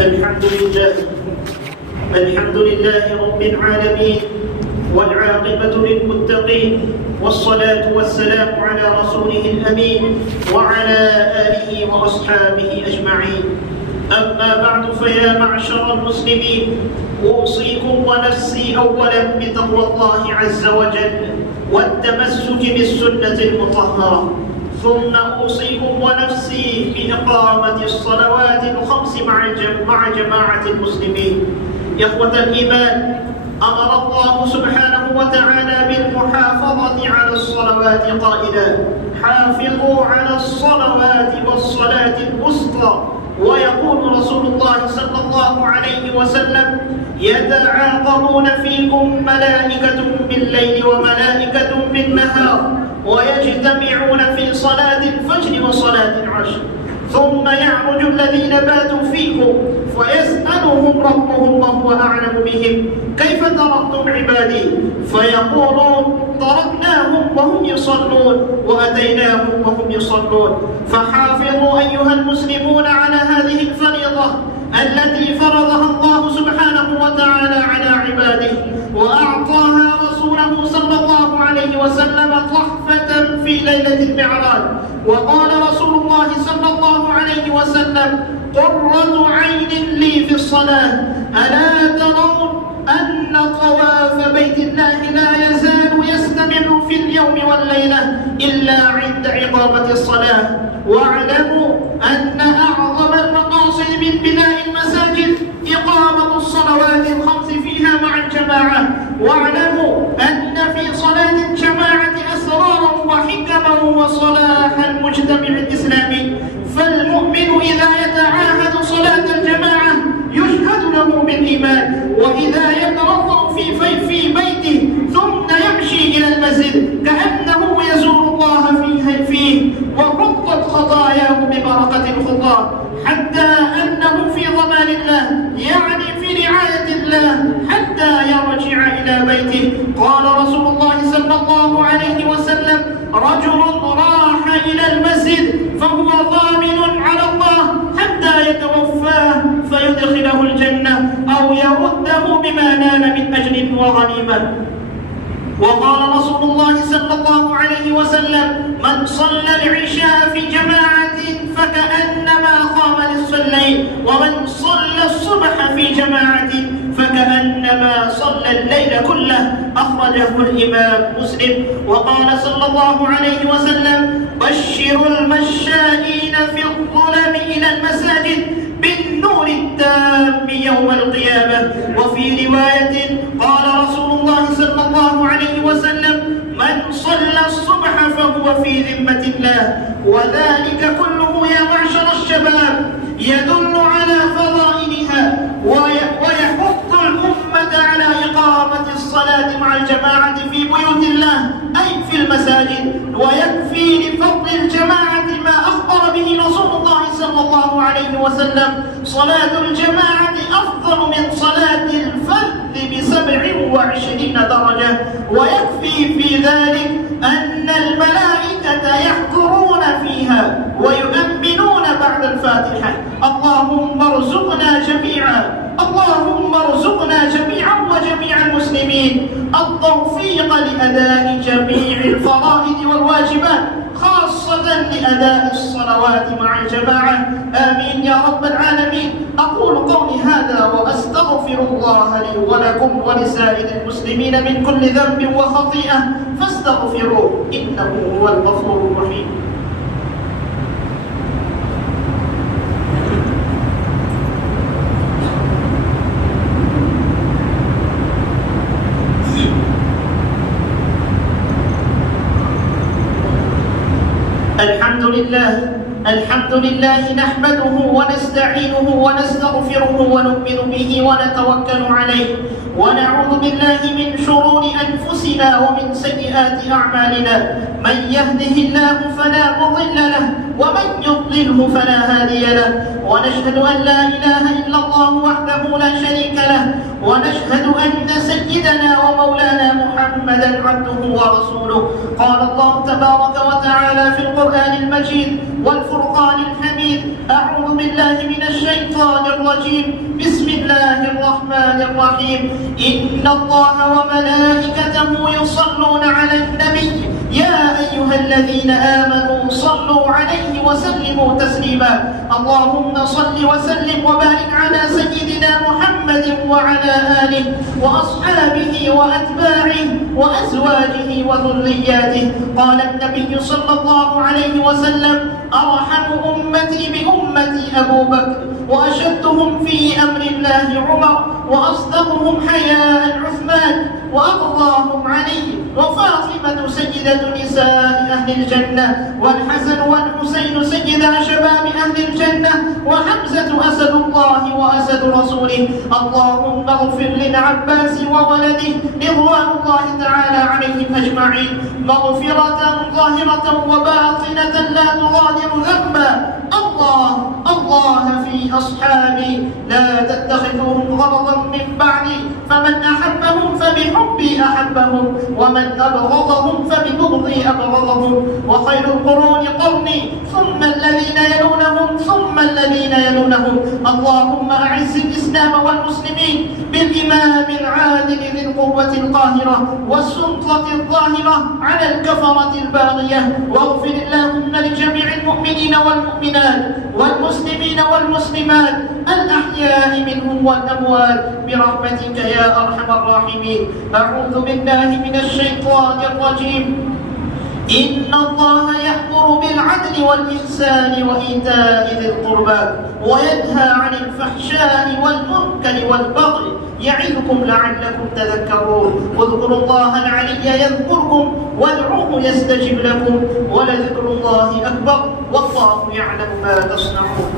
الحمد لله رب العالمين، والعاقبة للمتقين، والصلاة والسلام على رسوله الأمين وعلى آله وأصحابه أجمعين. أما بعد، فيا معشر المسلمين، أوصيكم ونفسي أولا بتقوى الله عز وجل والتمسك بالسنة المطهرة، ثم أوصيكم ونفسي بإقامة الصلوات الخمس مع جماعة المسلمين. إخوة الإيمان، أمر الله سبحانه وتعالى بالمحافظة على الصلوات قائلا: حافظوا على الصلوات والصلاة الوسطى. ويقول رسول الله صلى الله عليه وسلم: يتعاقبون فيكم ملائكة بالليل وملائكة بالنهار، ويجتمعون في صلاة الفجر وصلاة العشر، ثم يعرج الذين باتوا فيكم فيسألهم ربهم وهو أعلم بهم: كيف تركتم عبادي؟ فيقولون: تركناهم وهم يصلون وأتيناهم وهم يصلون. فحافظوا أيها المسلمون على هذه الفريضة التي فرضها الله سبحانه وتعالى على عباده، وأعطاها رسوله صلى الله عليه وسلم تحفة في ليلة المعراج. وقال رسول الله صلى الله عليه وسلم: قرة عين لي في الصلاة، ألا ترون أن طواف بيت الله لا يزال يستمر في اليوم والليلة إلا عند إقامة الصلاة. واعلموا أن أعظم المقاصد من بناء المساجد إقامة الصلوات الخمس فيها مع الجماعة. واعلموا أن في صلاة الجماعة أسرارا وحكما وصلاح المجتمع الإسلامي، فالمؤمن إذا يتعاهد صلاة الجماعة يشهد له بالإيمان، وإذا يتوضأ في بيته ثم يمشي إلى المسجد كأنه يزور الله فيه وحطت خطاياه ببركة الخطى، حتى أنه في ضمان الله، يعني في رعاية الله، حتى يرجع إلى بيته. قال رسول الله صلى الله عليه وسلم: رجل راح إلى المسجد فهو ضامن على الله حتى يتوفاه فيدخله الجنة أو يرده بما نال من أجر وغنيمة. وقال رسول الله صلى الله عليه وسلم: من صلى العشاء في جماعة فكأنما قام نصف الليل، ومن صلى الصبح في جماعة فكأنما صلى الليل كله. أخرجه الإمام مسلم. وقال صلى الله عليه وسلم: بشروا المشائين في الظلم إلى المساجد بالنور التام يوم القيامة. وفي رواية قال رسول الله صلى الله عليه وسلم: من صلى الصبح فهو في ذمة الله. وذلك كله يا معشر الشباب يدل على فضائلها ويحث الأمة على إقامة الصلاة مع الجماعة في بيوت الله، أي في المساجد. ويكفي لفضل الجماعة ما أخبر به رسول الله صلى الله عليه وسلم: صلاة الجماعة أفضل من صلاة الفرد ب27 درجة. ويكفي في ذلك أن الملائكة يحضرون فيها ويؤمنون بعد الفاتحة: اللهم ارزقنا جميعا وجميع المسلمين التوفيق لأداء جميع الفرائض والواجبات، خاصة لأداء الصلوات مع الجماعة. آمين يا رب العالمين. أقول قولي هذا وأستغفر الله لي ولكم ولسائر المسلمين من كل ذنب وخطيئة، فاستغفروه إنه هو الغفور الرحيم. الحمد لله نحمده ونستعينه ونستغفره ونؤمن به ونتوكل عليه، ونعوذ بالله من شرور أنفسنا ومن سيئات أعمالنا. من يهده الله فلا مضل له، ومن يضلله فلا هادي له. ونشهد أن لا إله إلا الله وحده لا شريك له، ونشهد أن سيدنا ومولانا محمدا عبده ورسوله. قال الله تبارك وتعالى في القرآن المجيد: والفرقان الحميد. أعوذ بالله من الشيطان الرجيم. بسم الله الرحمن الرحيم. إن الله وملائكته يصلون على النبي يا أيها الذين آمنوا صلوا عليه وسلموا تسليما. اللهم صل وسلم وبارك على سيدنا محمد وعلى آله وأصحابه وأتباعه وأزواجه وذرياته. قال النبي صلى الله عليه وسلم: أرحم أمتي بأمتي أبو بكر، وأشدهم في أمر الله عمر، وأصدقهم حياء عثمان، وأقضاهم علي، وفاطمة سيدة نساء أهل الجنة، والحسن والحسين سيدا شباب أهل الجنة، وحمزة أسد الله وأسد رسوله. اللهم اغفر للعباس وولده رضوان الله تعالى عليهم أجمعين مغفرة ظاهرة وباطنة لا تغادر ذنبا. الله في أصحابي لا تتخذوهم غرضا من بعدي، فمن أحبهم فبحبي أحبهم، ومن أبغضهم فببغضي أبغضهم. وخير القرون قرني، ثم الذين يلونهم، ثم الذين يلونهم. اللهم أعز الإسلام والمسلمين بالإمام العادل ذي القوة القاهرة والسلطة الظاهرة على الكفرة الباغية. واغفر اللهم لجميع المؤمنين والمؤمنات والمسلمين والمسلمات الأحياء منهم والأموات برحمتك يا أرحم الراحمين. أعوذ بالله من الشيطان الرجيم. إن الله يأمر بالعدل والإحسان وإيتاء ذي القربى وينهى عن الفحشاء والمنكر والبغي يعظكم لعلكم تذكرون. اذكروا الله العلي يذكركم وادعوه يستجب لكم ولذكر الله أكبر والله يعلم ما تصنعون.